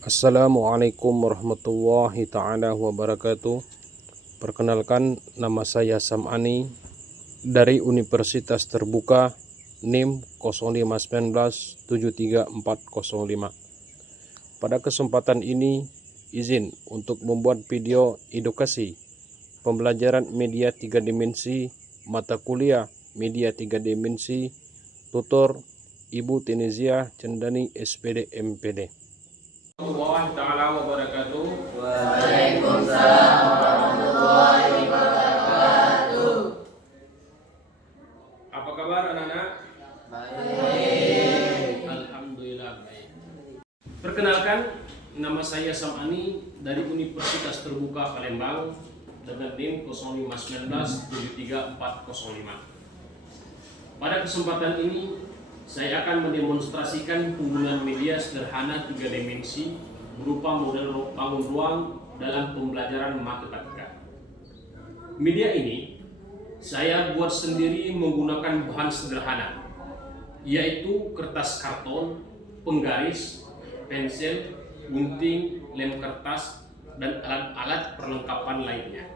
Assalamualaikum warahmatullahi ta'ala wabarakatuh. Perkenalkan, nama saya Sam'ani dari Universitas Terbuka NIM 051973405. Pada kesempatan ini, izin untuk membuat video edukasi pembelajaran media 3 dimensi, mata kuliah media 3 dimensi, tutor Ibu Tenezia Cendani SPD MPD. Warahmatullahi taala wabarakatuh. Waalaikumsalam warahmatullahi wabarakatuh. Apa kabar anak-anak? Baik. Alhamdulillah baik. Perkenalkan, nama saya Sam'ani dari Universitas Terbuka Palembang dengan NIM 051973405. Pada kesempatan ini saya akan mendemonstrasikan penggunaan media sederhana 3 dimensi berupa model bangun ruang dalam pembelajaran matematika. Media ini saya buat sendiri menggunakan bahan sederhana, yaitu kertas karton, penggaris, pensil, gunting, lem kertas, dan alat-alat perlengkapan lainnya.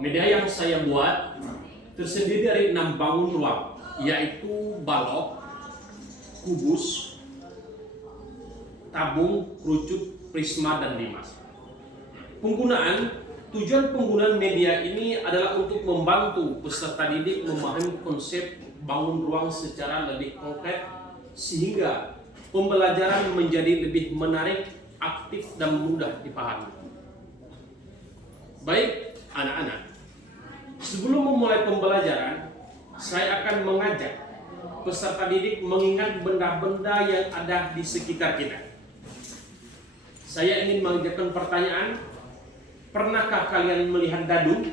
Media yang saya buat terdiri dari 6 bangun ruang, yaitu balok, kubus, tabung, kerucut, prisma, dan limas. Tujuan penggunaan media ini adalah untuk membantu peserta didik memahami konsep bangun ruang secara lebih konkret sehingga pembelajaran menjadi lebih menarik, aktif, dan mudah dipahami. Baik anak-anak, sebelum memulai pembelajaran, saya akan mengajak peserta didik mengingat benda-benda yang ada di sekitar kita. Saya ingin mengajukan pertanyaan, pernahkah kalian melihat dadu?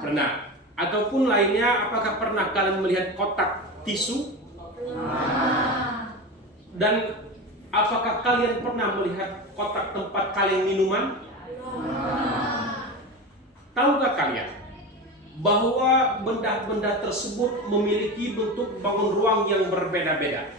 Pernah. Ataupun lainnya, apakah pernah kalian melihat kotak tisu? Dan apakah kalian pernah melihat kotak tempat kalian minuman? Tahukah kalian bahwa benda-benda tersebut memiliki bentuk bangun ruang yang berbeda-beda?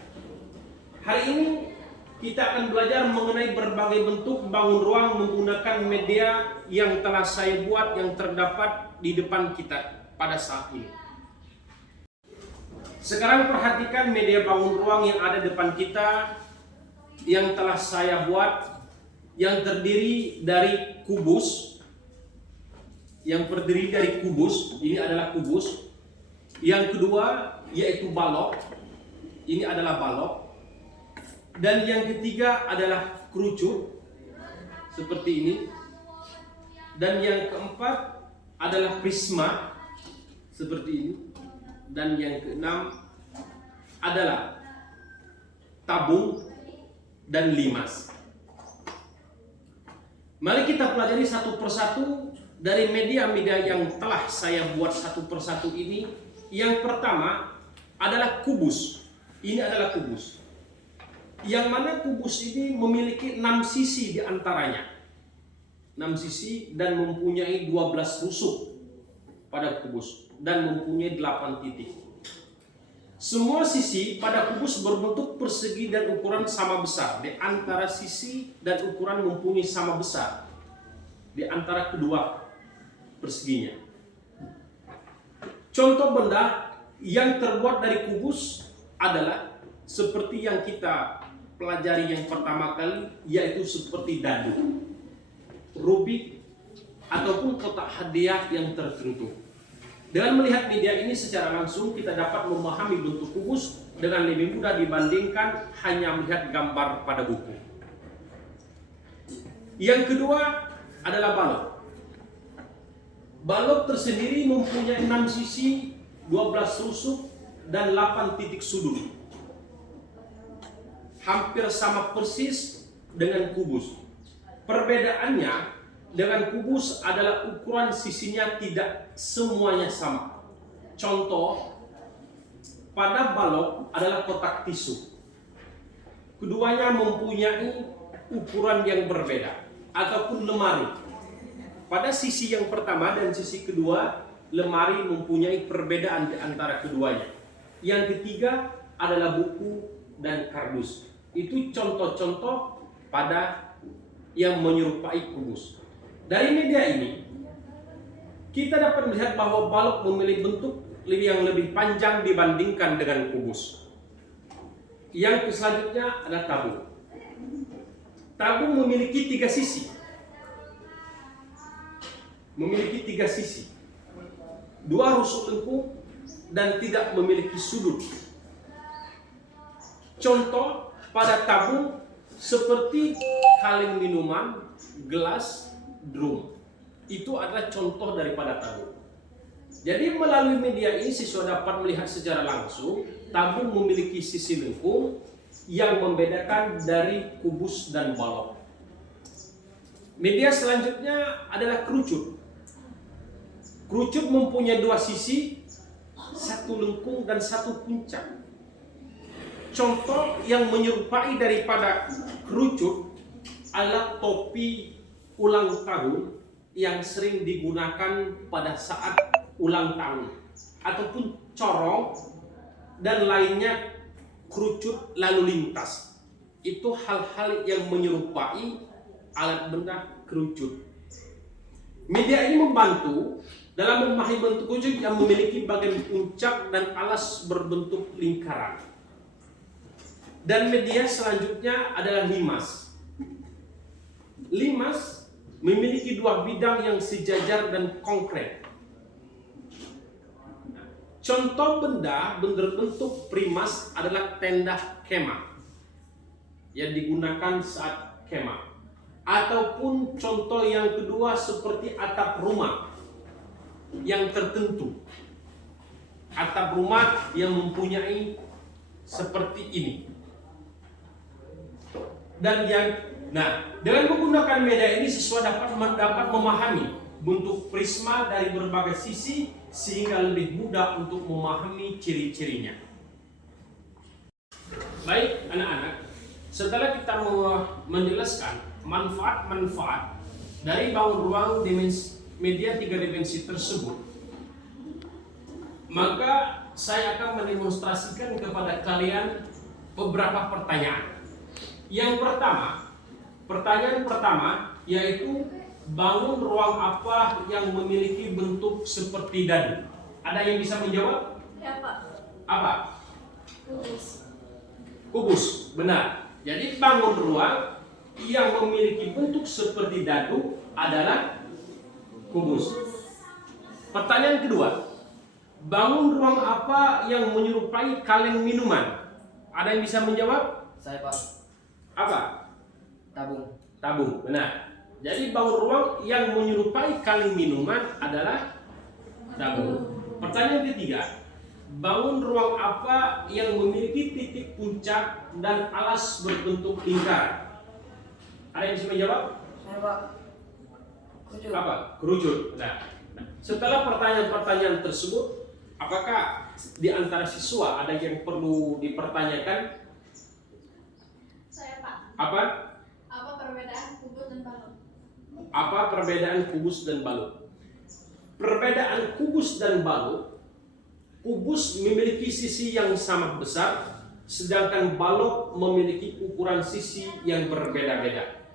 Hari ini kita akan belajar mengenai berbagai bentuk bangun ruang menggunakan media yang telah saya buat yang terdapat di depan kita pada saat ini. Sekarang perhatikan media bangun ruang yang ada depan kita yang telah saya buat, yang terdiri dari kubus. Yang terdiri dari kubus, ini adalah kubus. Yang kedua yaitu balok, ini adalah balok. Dan yang ketiga adalah kerucut, seperti ini. Dan yang keempat adalah prisma, seperti ini. Dan yang keenam adalah tabung dan limas. Mari kita pelajari satu persatu dari media-media yang telah saya buat satu persatu ini. Yang pertama adalah kubus. Ini adalah kubus. Yang mana kubus ini memiliki 6 sisi di antaranya. 6 sisi dan mempunyai 12 rusuk pada kubus dan mempunyai 8 titik. Semua sisi pada kubus berbentuk persegi dan ukuran sama besar. Di antara sisi dan ukuran mempunyai sama besar di antara kedua perseginya. Contoh benda yang terbuat dari kubus adalah seperti yang kita pelajari yang pertama kali, yaitu seperti dadu, rubik, ataupun kotak hadiah yang tertentu. Dengan melihat media ini secara langsung, kita dapat memahami bentuk kubus dengan lebih mudah dibandingkan hanya melihat gambar pada buku. Yang kedua adalah balok. Balok tersendiri mempunyai 6 sisi, 12 rusuk, dan 8 titik sudut. Hampir sama persis dengan kubus. Perbedaannya dengan kubus adalah ukuran sisinya tidak semuanya sama. Contoh, pada balok adalah kotak tisu. Keduanya mempunyai ukuran yang berbeda, ataupun lemari. Pada sisi yang pertama dan sisi kedua, lemari mempunyai perbedaan di antara keduanya. Yang ketiga adalah buku dan kardus. Itu contoh-contoh pada yang menyerupai kubus. Dari media ini kita dapat melihat bahwa balok memiliki bentuk yang lebih panjang dibandingkan dengan kubus. Yang selanjutnya adalah tabung. Tabung memiliki tiga sisi. Dua rusuk lengkung dan tidak memiliki sudut. Contoh pada tabung seperti kaleng minuman, gelas, drum. Itu adalah contoh daripada tabung. Jadi melalui media ini siswa dapat melihat secara langsung tabung memiliki sisi lengkung yang membedakan dari kubus dan balok. Media selanjutnya adalah kerucut. Kerucut mempunyai dua sisi, satu lengkung dan satu puncak. Contoh yang menyerupai daripada kerucut adalah topi ulang tahun yang sering digunakan pada saat ulang tahun, ataupun corong dan lainnya kerucut lalu lintas. Itu hal-hal yang menyerupai alat benda kerucut. Media ini membantu dalam memahami bentuk kerucut yang memiliki bagian puncak dan alas berbentuk lingkaran. Dan media selanjutnya adalah limas. Limas memiliki dua bidang yang sejajar dan konkret. Contoh benda berbentuk primas adalah tenda kemah yang digunakan saat kemah. Ataupun contoh yang kedua seperti atap rumah yang tertentu. Atap rumah yang mempunyai seperti ini. Dan dengan menggunakan media ini siswa dapat memahami bentuk prisma dari berbagai sisi sehingga lebih mudah untuk memahami ciri-cirinya. Baik anak-anak, setelah kita menjelaskan manfaat-manfaat dari bangun ruang media 3 dimensi tersebut, maka saya akan mendemonstrasikan kepada kalian beberapa pertanyaan. Yang pertanyaan pertama yaitu bangun ruang apa yang memiliki bentuk seperti dadu? Ada yang bisa menjawab? Ya, Pak. Apa? Kubus. Kubus, benar. Jadi bangun ruang yang memiliki bentuk seperti dadu adalah kubus. Pertanyaan kedua, bangun ruang apa yang menyerupai kaleng minuman? Ada yang bisa menjawab? Saya, Pak. Apa? Tabung. Tabung, benar. Jadi bangun ruang yang menyerupai kaleng minuman adalah tabung. Pertanyaan ketiga, bangun ruang apa yang memiliki titik puncak dan alas berbentuk lingkar? Ada yang bisa menjawab? Saya, Pak. Kerucut. Apa? Kerucut. Nah, setelah pertanyaan-pertanyaan tersebut, apakah di antara siswa ada yang perlu dipertanyakan? Saya, Pak. Apa? Apa perbedaan kubus dan balok? Apa perbedaan kubus dan balok? Perbedaan kubus dan balok, kubus memiliki sisi yang sama besar, sedangkan balok memiliki ukuran sisi yang berbeda-beda.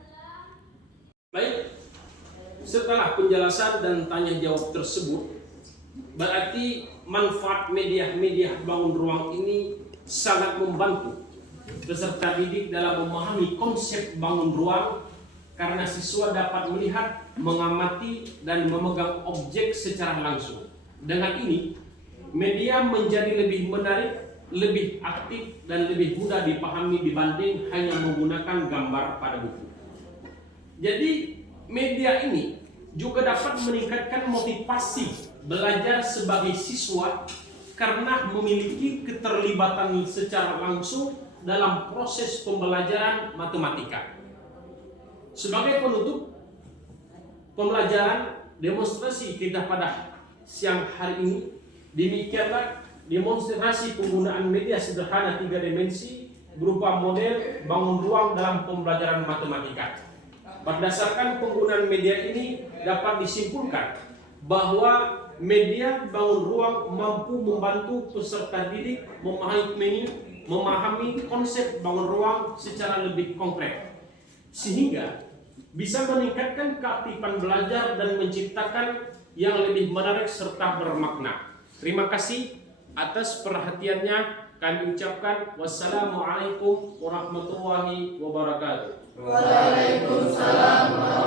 Baik, setelah penjelasan dan tanya jawab tersebut, berarti manfaat media bangun ruang ini sangat membantu peserta didik dalam memahami konsep bangun ruang karena siswa dapat melihat, mengamati, dan memegang objek secara langsung. Dengan ini, media menjadi lebih menarik, lebih aktif, dan lebih mudah dipahami dibanding hanya menggunakan gambar pada buku. Jadi, media ini juga dapat meningkatkan motivasi belajar sebagai siswa karena memiliki keterlibatan secara langsung dalam proses pembelajaran matematika. Sebagai penutup pembelajaran demonstrasi kita pada siang hari ini, demikianlah demonstrasi penggunaan media sederhana 3 dimensi berupa model bangun ruang dalam pembelajaran matematika. Berdasarkan penggunaan media ini dapat disimpulkan bahwa media bangun ruang mampu membantu peserta didik memahami memahami konsep bangun ruang secara lebih konkret, sehingga bisa meningkatkan keaktifan belajar dan menciptakan yang lebih menarik serta bermakna. Terima kasih atas perhatiannya. Kami ucapkan wassalamualaikum warahmatullahi wabarakatuh. Waalaikumsalam.